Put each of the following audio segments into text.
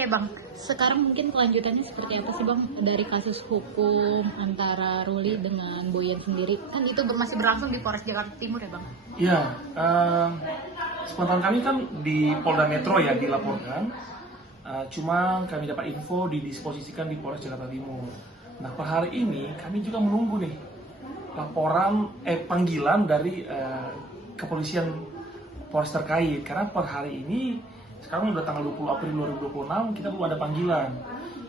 Oke Bang, sekarang mungkin kelanjutannya seperti apa sih Bang dari kasus hukum antara Ruli dengan Boyen sendiri? Kan itu masih berlangsung di Polres Jakarta Timur ya Bang? Ya, sepengetahuan kami kan di Polda Metro ya dilaporkan, cuma kami dapat info didisposisikan di Polres Jakarta Timur. Nah, per hari ini kami juga menunggu nih panggilan dari kepolisian Polres terkait, karena per hari ini sekarang udah tanggal 20 April 2026 kita belum ada panggilan.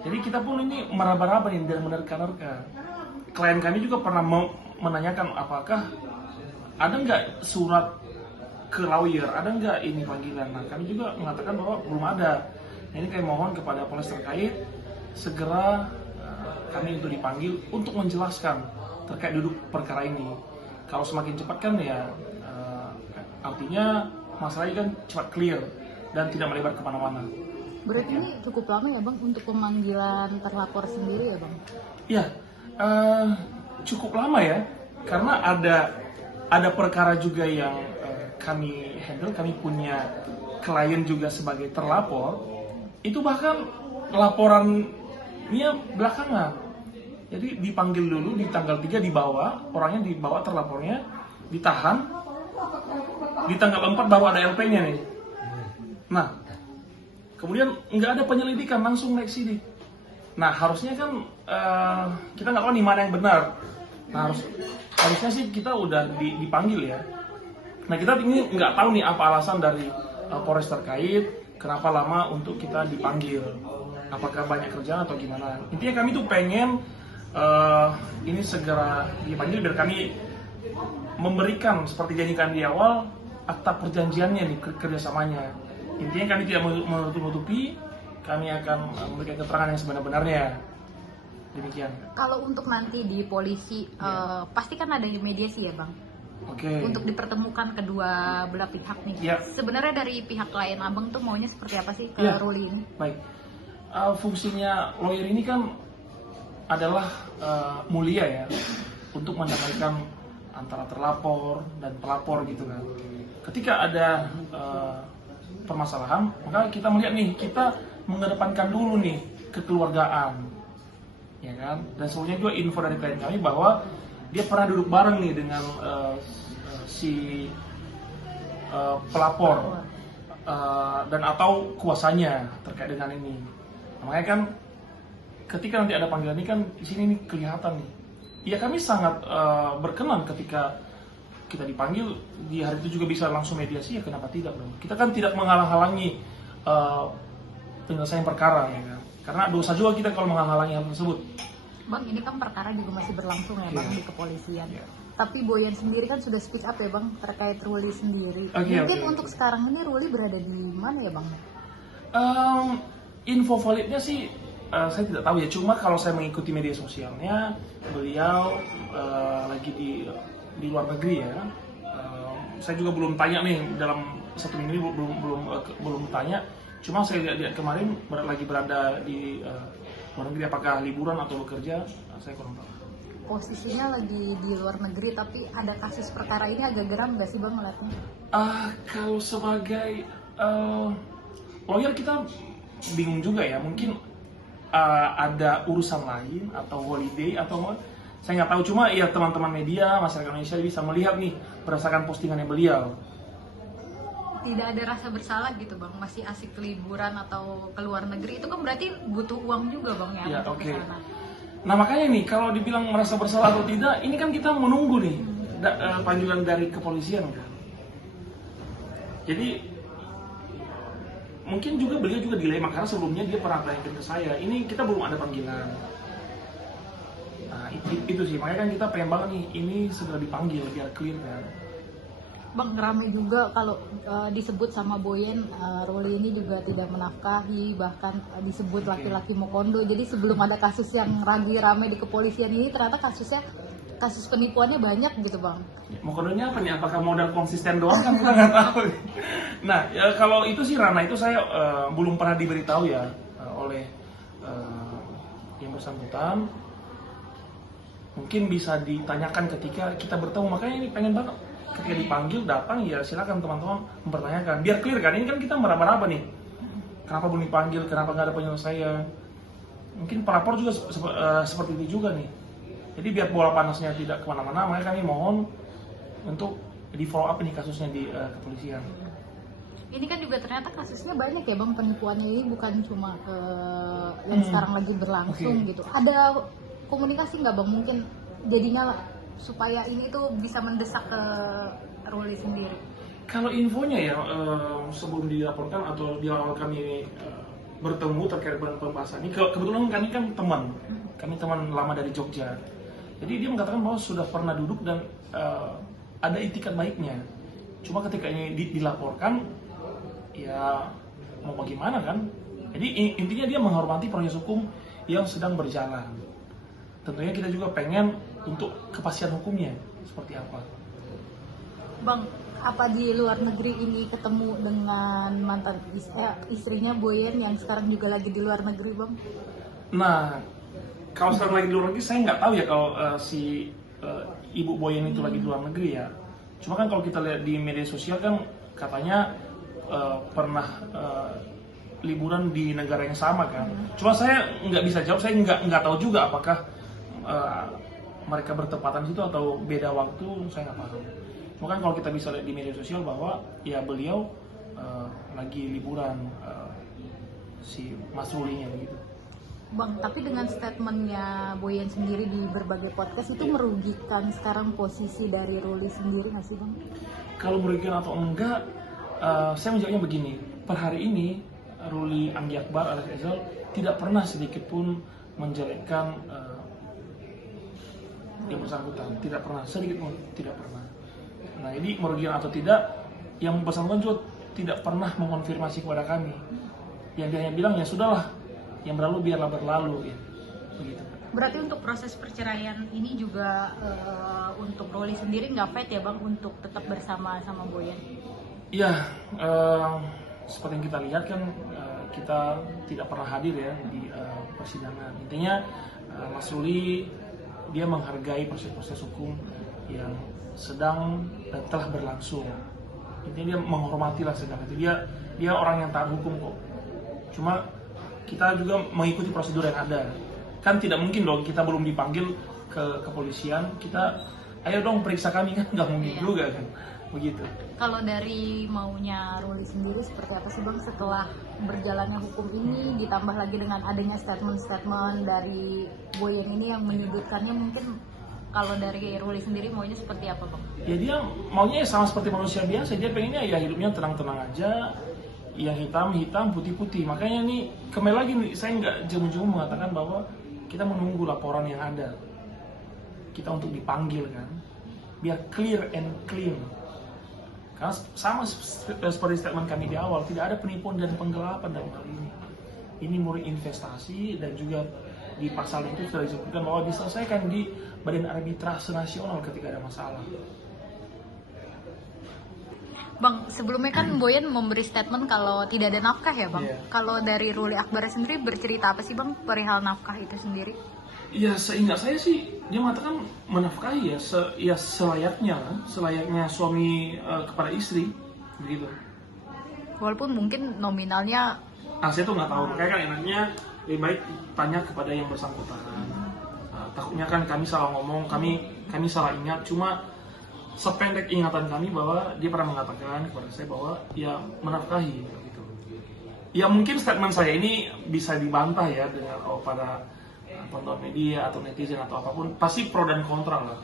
Jadi kita pun ini meraba-raba nih dan menerka-nerka. Klien kami juga pernah menanyakan apakah ada nggak surat ke lawyer, ada nggak ini panggilan. Nah, kami juga mengatakan bahwa belum ada. Nah, ini kami mohon kepada Polres terkait segera kami untuk dipanggil untuk menjelaskan terkait duduk perkara ini. Kalau semakin cepat kan ya artinya masalahnya kan cepat clear dan tidak melebar kemana-mana. Berarti ini cukup lama ya Bang untuk pemanggilan terlapor sendiri ya Bang? Ya, cukup lama ya, karena ada perkara juga yang kami handle, kami punya klien juga sebagai terlapor, itu bahkan laporannya belakangan. Jadi dipanggil dulu di tanggal 3 dibawa, orangnya dibawa terlapornya, ditahan, di tanggal 4 bawa ada LP-nya nih. Nah, kemudian nggak ada penyelidikan, langsung naik sidik. Nah, harusnya kan kita nggak tahu nih mana yang benar. Nah, harusnya sih kita udah dipanggil ya. Nah, kita ini nggak tahu nih apa alasan dari Polres terkait, kenapa lama untuk kita dipanggil. Apakah banyak kerjaan atau gimana. Intinya kami tuh pengen ini segera dipanggil biar kami memberikan seperti janjikan di awal akta perjanjiannya nih kerjasamanya. Intinya kami tidak menutup-nutupi, kami akan memberikan keterangan yang sebenar-benarnya. Demikian. Kalau untuk nanti di polisi, pasti kan ada mediasi ya Bang? Oke. Untuk dipertemukan kedua belah pihak nih. Ya. Sebenarnya dari pihak klien Abang tuh maunya seperti apa sih ke Ya. Ruli ini? Baik. Fungsinya lawyer ini kan adalah mulia ya, untuk mendamaikan antara terlapor dan pelapor gitu kan. Ketika ada permasalahan, maka kita melihat nih, kita mengedepankan dulu nih kekeluargaan, ya kan? Dan sebelumnya juga info dari klien kami bahwa dia pernah duduk bareng nih dengan si pelapor dan atau kuasanya terkait dengan ini. Nah, makanya kan ketika nanti ada panggilan ini kan di sini nih kelihatan nih. Ya kami sangat berkenan ketika kita dipanggil di hari itu juga bisa langsung mediasi, ya kenapa tidak dong? Kita kan tidak menghalang-halangi penyelesaian perkara ya kan? Karena dosa juga kita kalau menghalang-halangi hal tersebut. Bang, ini kan perkara juga masih berlangsung ya Bang Yeah. di kepolisian. Yeah. Tapi Boyen sendiri kan sudah speak up ya Bang terkait Ruli sendiri. Okay, Mungkin okay. untuk sekarang ini Ruli berada di mana ya Bang? Info validnya sih saya tidak tahu ya. Cuma kalau saya mengikuti media sosialnya, beliau lagi di luar negeri ya. Saya juga belum tanya nih dalam 1 minggu ini belum tanya. Cuma saya lihat kemarin lagi berada di luar negeri, apakah liburan atau bekerja, saya kurang tahu. Posisinya lagi di luar negeri, tapi ada kasus perkara ini agak geram nggak sih Bang ngeliatnya? Kalau sebagai lawyer kita bingung juga ya, mungkin ada urusan lain atau holiday atau saya nggak tahu. Cuma ya teman-teman media masyarakat Indonesia bisa melihat nih berdasarkan postingannya beliau. Tidak ada rasa bersalah gitu Bang, masih asik liburan atau ke luar negeri, itu kan berarti butuh uang juga Bang ya Ya, untuk oke. kesana. Nah makanya nih kalau dibilang merasa bersalah atau tidak, ini kan kita menunggu nih panggilan dari kepolisian kan. Jadi mungkin juga beliau juga dilema karena sebelumnya dia pernah tanyakan ke saya, ini kita belum ada panggilan. Nah itu sih, makanya kan kita pengen banget nih ini segera dipanggil biar clear kan. Bang, rame juga kalau disebut sama Boyen, Ruli ini juga tidak menafkahi, bahkan disebut laki-laki Mokondo. Jadi sebelum ada kasus yang lagi rame di kepolisian ini, ternyata kasus penipuannya banyak gitu Bang. Mokondonya apa nih? Apakah modal konsisten doang kan kita nggak tahu. Nah ya, kalau itu sih Rana itu saya belum pernah diberitahu ya oleh yang bersangkutan. Mungkin bisa ditanyakan ketika kita bertemu, makanya ini pengen banget ketika dipanggil datang ya silakan teman-teman mempertanyakan biar clear kan. Ini kan kita meraba-raba nih kenapa belum dipanggil, kenapa nggak ada penyelesaian. Mungkin pelapor juga seperti itu juga nih. Jadi biar bola panasnya tidak kemana-mana, makanya kami mohon untuk di follow up ini kasusnya di kepolisian. Ini kan juga ternyata kasusnya banyak ya bang, penipuannya ini bukan cuma yang sekarang lagi berlangsung gitu. Ada komunikasi nggak bang mungkin jadinya supaya ini tuh bisa mendesak ke Ruli sendiri? Kalau infonya ya sebelum dilaporkan atau di awal kami bertemu terkait dengan pembahasan ini, kebetulan kami kan kami teman lama dari Jogja. Jadi dia mengatakan bahwa sudah pernah duduk dan ada itikat baiknya. Cuma ketika ini dilaporkan, ya mau bagaimana kan? Jadi intinya dia menghormati proses hukum yang sedang berjalan. Tentunya kita juga pengen untuk kepastian hukumnya seperti apa. Bang, apa di luar negeri ini ketemu dengan mantan istrinya Boyen yang sekarang juga lagi di luar negeri bang? Nah, kalau sekarang lagi di luar negeri, saya nggak tahu ya kalau si Ibu Boyen itu lagi di luar negeri ya. Cuma kan kalau kita lihat di media sosial kan katanya pernah liburan di negara yang sama kan. Cuma saya nggak bisa jawab, saya nggak tahu juga apakah mereka bertepatan situ atau beda waktu, saya nggak paham. Cuma kan kalau kita bisa lihat di media sosial bahwa ya beliau lagi liburan si Mas Rulinya begitu. Bang, tapi dengan statementnya Boyen sendiri di berbagai podcast itu merugikan sekarang posisi dari Ruli sendiri nggak sih bang? Kalau merugikan atau enggak, saya menjawabnya begini. Per hari ini Ruli Anggi Akbar alias Ezal tidak pernah sedikit pun menjelekkan yang bersangkutan, tidak pernah, sedikit pun tidak pernah. Nah, ini merugikan atau tidak, yang bersangkutan juga tidak pernah mengonfirmasi kepada kami. Yang dia hanya bilang ya sudahlah, yang berlalu biarlah berlalu ya. Begitu. Berarti untuk proses perceraian ini juga untuk Ruli sendiri nggak fight ya bang untuk tetap bersama sama Boyen? Iya, seperti yang kita lihat kan kita tidak pernah hadir ya di persidangan. Intinya Mas Ruli dia menghargai proses-proses hukum yang sedang dan telah berlangsung. Intinya dia menghormati lah segala itu. Dia orang yang taat hukum kok. Cuma kita juga mengikuti prosedur yang ada. Kan tidak mungkin dong kita belum dipanggil ke kepolisian, kita ayo dong periksa kami, kan nggak mungkin juga kan. Begitu. Kalau dari maunya Ruli sendiri seperti apa sih bang setelah berjalannya hukum ini ditambah lagi dengan adanya statement-statement dari Boyen ini yang menyudutkannya, mungkin kalau dari Ruli sendiri maunya seperti apa bang? Ya dia maunya sama seperti manusia biasa, dia pengennya ya hidupnya tenang-tenang aja, yang hitam, putih-putih. Makanya nih kembali lagi nih, saya nggak jemu-jemu mengatakan bahwa kita menunggu laporan yang ada, kita untuk dipanggil kan, biar clear and clean. Karena sama seperti statement kami di awal, tidak ada penipuan dan penggelapan dalam hal ini. Ini murni investasi dan juga di pasal itu sudah disebutkan bahwa diselesaikan di Badan Arbitrase Nasional ketika ada masalah. Bang, sebelumnya kan Boyen memberi statement kalau tidak ada nafkah ya bang? Yeah. Kalau dari Ruli Akbar sendiri bercerita apa sih bang perihal nafkah itu sendiri? Ya seingat saya sih dia mengatakan menafkahi ya selayaknya suami kepada istri begitu. Walaupun mungkin nominalnya. Saya tuh nggak tahu, makanya kan enaknya lebih baik tanya kepada yang bersangkutan. Takutnya kan kami salah ngomong, kami salah ingat. Cuma sependek ingatan kami bahwa dia pernah mengatakan kepada saya bahwa ya menafkahi gitu. Ya mungkin statement saya ini bisa dibantah ya dengan pada tonton media atau netizen atau apapun, pasti pro dan kontra lah.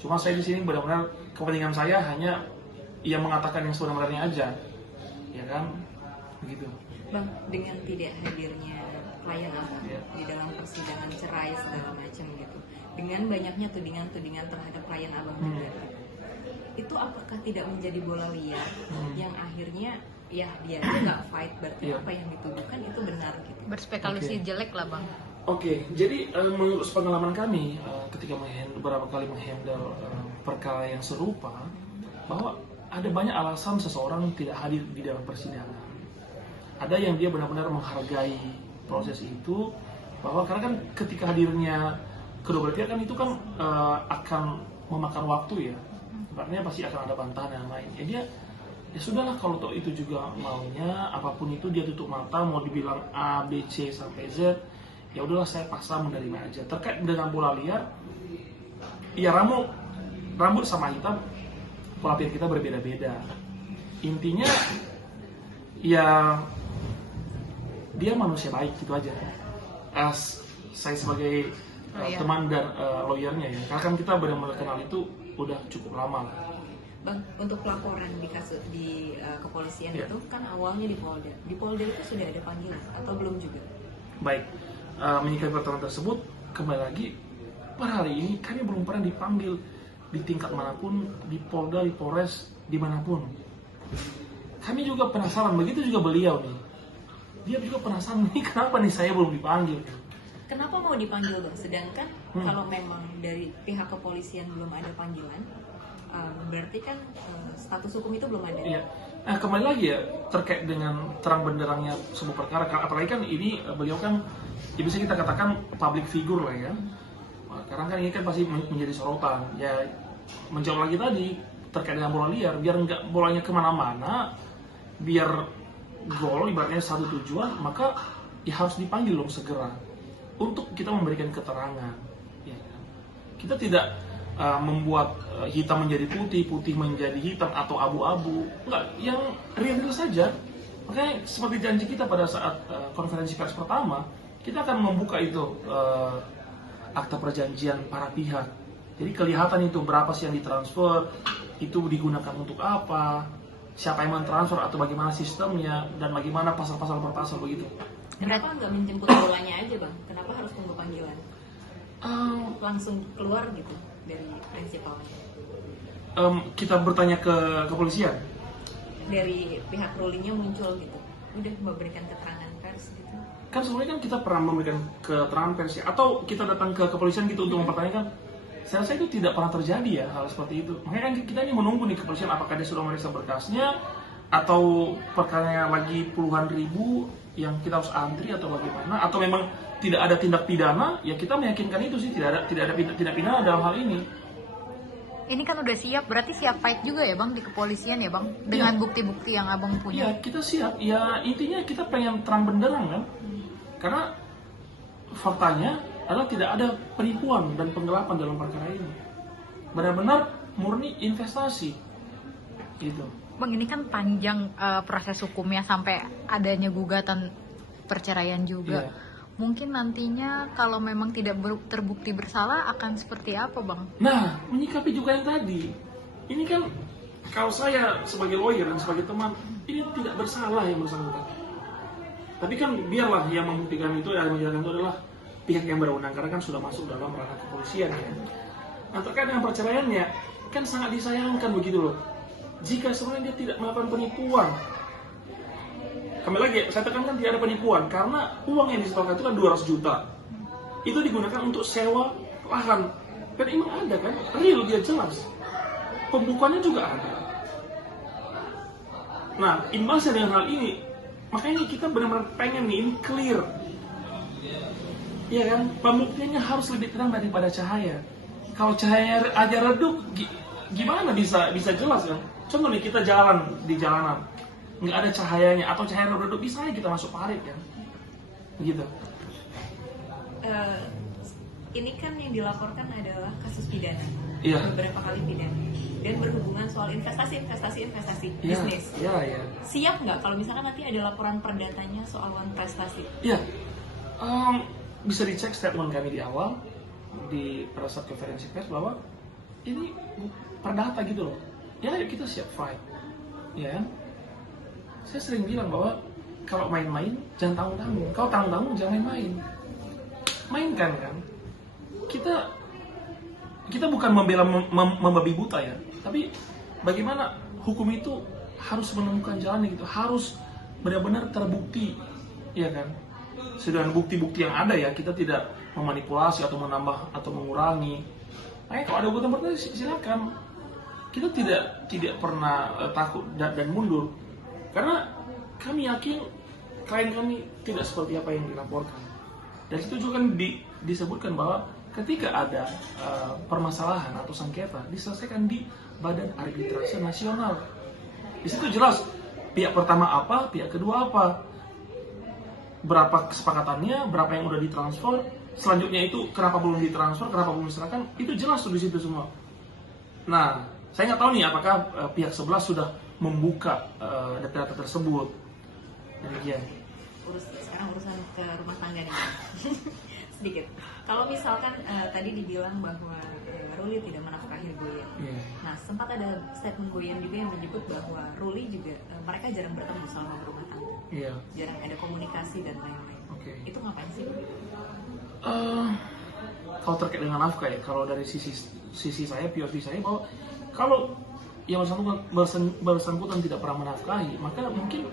Cuma saya di sini benar-benar kepentingan saya hanya ia mengatakan yang sebenarnya aja, ya kan, begitu. Bang, dengan tidak hadirnya klien abang di dalam persidangan cerai segala macam gitu, dengan banyaknya tudingan-tudingan terhadap klien abang juga, itu apakah tidak menjadi bola liar yang akhirnya ya dia aja nggak fight, berarti apa yang dituduhkan itu benar gitu? Berspekulasi jelek lah bang. Oke, jadi menurut pengalaman kami ketika beberapa kali menghandle perkara yang serupa, bahwa ada banyak alasan seseorang tidak hadir di dalam persidangan. Ada yang dia benar-benar menghargai proses itu, bahwa karena kan ketika hadirnya kedua belah pihak kan itu kan akan memakan waktu ya, artinya pasti akan ada bantahan yang lain. Ya dia ya sudahlah, kalau toh itu juga maunya, apapun itu dia tutup mata, mau dibilang A, B, C sampai Z, ya udahlah saya paksa menerima aja. Terkait dengan bola liar, ya rambut sama hitam, pola pikir kita berbeda-beda. Intinya ya dia manusia baik gitu aja. Saya sebagai teman dan lawyernya ya, karena kan kita benar-benar kenal itu udah cukup lama. Bang, untuk laporan di kasus di kepolisian itu kan awalnya di Polda. Di Polda itu sudah ada panggilan atau belum juga? Baik, menyikapi pertanyaan tersebut, kembali lagi per hari ini kami belum pernah dipanggil di tingkat manapun, di Polda, di Polres, dimanapun. Kami juga penasaran, begitu juga beliau nih. Dia juga penasaran nih, kenapa nih saya belum dipanggil? Kenapa mau dipanggil, Bang? Sedangkan kalau memang dari pihak kepolisian belum ada panggilan, berarti kan status hukum itu belum ada. Iya. Nah, kembali lagi ya, terkait dengan terang benderangnya sebuah perkara, apalagi kan ini beliau kan, ya bisa kita katakan public figure lah ya. Karena kan ini kan pasti menjadi sorotan. Ya, menjawab lagi tadi, terkait dengan bola liar, biar nggak bolanya kemana-mana, biar gol ibaratnya satu tujuan, maka ya harus dipanggil dong segera untuk kita memberikan keterangan. Ya. Kita tidak membuat hitam menjadi putih, putih menjadi hitam atau abu-abu. Enggak, yang real saja. Makanya seperti janji kita pada saat konferensi pers pertama, kita akan membuka itu akta perjanjian para pihak. Jadi kelihatan itu berapa sih yang ditransfer, itu digunakan untuk apa, siapa yang mentransfer atau bagaimana sistemnya, dan bagaimana pasal-pasal per pasal begitu. Kenapa nggak menjemput bolanya aja, Bang? Kenapa harus tunggu panggilan? Langsung keluar gitu dari prinsipal. Kita bertanya ke kepolisian. Dari pihak rulingnya muncul gitu, udah memberikan keterangan pers gitu. Kan sebenarnya kan kita pernah memberikan keterangan pers ya, atau kita datang ke kepolisian gitu untuk mempertanyakan. Saya rasa itu tidak pernah terjadi ya hal seperti itu. Makanya kan kita ini menunggu nih kepolisian apakah dia sudah memeriksa berkasnya, atau perkaranya lagi puluhan ribu yang kita harus antri atau bagaimana, atau memang tidak ada tindak pidana. Ya kita meyakinkan itu sih tidak ada tindak pidana dalam hal ini. Ini kan udah siap, berarti siap fight juga ya Bang di kepolisian ya Bang, dengan bukti-bukti yang Abang punya. Ya kita siap. Ya intinya kita pengen terang benderang kan, karena faktanya adalah tidak ada penipuan dan penggelapan dalam perkara ini. Benar-benar murni investasi. Gitu. Bang, ini kan panjang proses hukumnya sampai adanya gugatan perceraian juga. Iya. Mungkin nantinya kalau memang tidak terbukti bersalah akan seperti apa Bang? Nah, menyikapi juga yang tadi. Ini kan kalau saya sebagai lawyer dan sebagai teman, ini tidak bersalah yang bersangkutan. Tapi kan biarlah yang membuktikan itu, yang menjelaskan itu adalah pihak yang berwenang, karena kan sudah masuk dalam ranah kepolisian ya. Nah, terkait dengan perceraiannya, kan sangat disayangkan begitu loh. Jika sebenarnya dia tidak melakukan penipuan. Kembali lagi, saya tekankan tidak ada penipuan, karena uang yang disetorkan itu kan 200 juta. Itu digunakan untuk sewa lahan. Dan emang ada kan, real dia jelas. Pembukuannya juga ada. Nah, imbasnya dengan hal ini, makanya kita benar-benar pengen nih, ini clear. Iya kan, pembuktiannya harus lebih terang daripada cahaya. Kalau cahayanya aja redup, gimana bisa jelas kan? Contoh nih, kita jalan di jalanan, nggak ada cahayanya atau cahaya redup, bisa aja kita masuk parit kan? Begitu. Ini kan yang dilaporkan adalah kasus pidana. Iya. Beberapa kali pidana. Dan berhubungan soal investasi, bisnis. Iya. Siap nggak kalau misalkan nanti ada laporan perdatanya soal uang prestasi? Iya. Bisa dicek statement kami di awal pada saat konferensi pers bahwa ini perdata gitu loh. Ya kita siap fight. Ya kan? Saya sering bilang bahwa kalau main-main jangan tanggung-tanggung. Kalau tanggung-tanggung jangan main-main. Mainkan kan. Kita bukan membela membabi buta ya, tapi bagaimana hukum itu harus menemukan jalannya gitu, harus benar-benar terbukti, ya kan? Sedangkan bukti-bukti yang ada ya, kita tidak memanipulasi atau menambah atau mengurangi. Kalau ada gugatan pertanyaan silakan. Kita tidak pernah takut dan mundur, karena kami yakin klien kami tidak seperti apa yang dilaporkan. Dan itu juga kan disebutkan bahwa ketika ada permasalahan atau sengketa diselesaikan di Badan Arbitrase Nasional. Di situ jelas pihak pertama apa, pihak kedua apa, berapa kesepakatannya, berapa yang udah ditransfer, selanjutnya itu kenapa belum ditransfer, kenapa belum diserahkan, itu jelas tuh di situ semua. Nah, saya nggak tahu nih apakah pihak sebelah sudah membuka data-data tersebut. Demikian. Sekarang urusan ke rumah tangga nih. Sedikit. Kalau misalkan tadi dibilang bahwa Ruli tidak menafkahi Boyen. Yeah. Nah, sempat ada statement Boyen juga yang menyebut bahwa Ruli juga mereka jarang bertemu selama berumah tangga. Yeah. Jarang ada komunikasi dan lain-lain. Okay. Itu ngapain sih? Kalau terkait dengan nafkah ya, kalau dari sisi saya, POV saya, bahwa kalau yang bersangkutan tidak pernah menafkahi, maka mungkin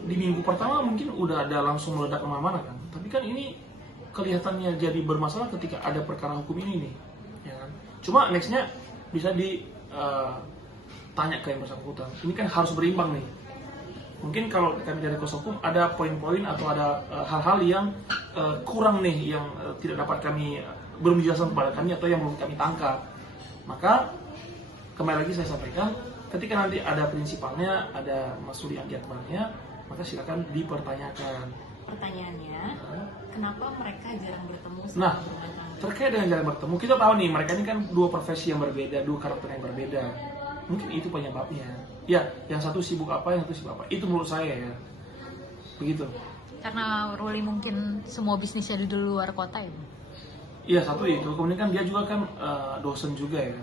di minggu pertama mungkin udah ada langsung meledak kemana-mana kan. Tapi kan ini kelihatannya jadi bermasalah ketika ada perkara hukum ini nih, ya kan. Cuma nextnya bisa ditanya ke yang bersangkutan. Ini kan harus berimbang nih. Mungkin kalau kami dari kuasa hukum ada poin-poin atau ada hal-hal yang kurang nih, yang tidak dapat kami belum dijelaskan kepada kami atau yang belum kami tangkap. Maka kembali lagi saya sampaikan, ketika nanti ada prinsipalnya, ada masuli anti akbarnya, maka silakan dipertanyakan. Pertanyaannya, kenapa mereka jarang bertemu selama Nah, berumah tangga? terkait dengan jarang bertemu, kita tahu nih mereka ini kan dua profesi yang berbeda, dua karakter yang berbeda. Mungkin itu penyebabnya. Ya, yang satu sibuk apa, yang satu sibuk apa. Itu menurut saya ya. Begitu. Karena Ruli mungkin semua bisnisnya di luar kota ya. Iya, satu itu. Kemudian kan dia juga kan dosen juga ya.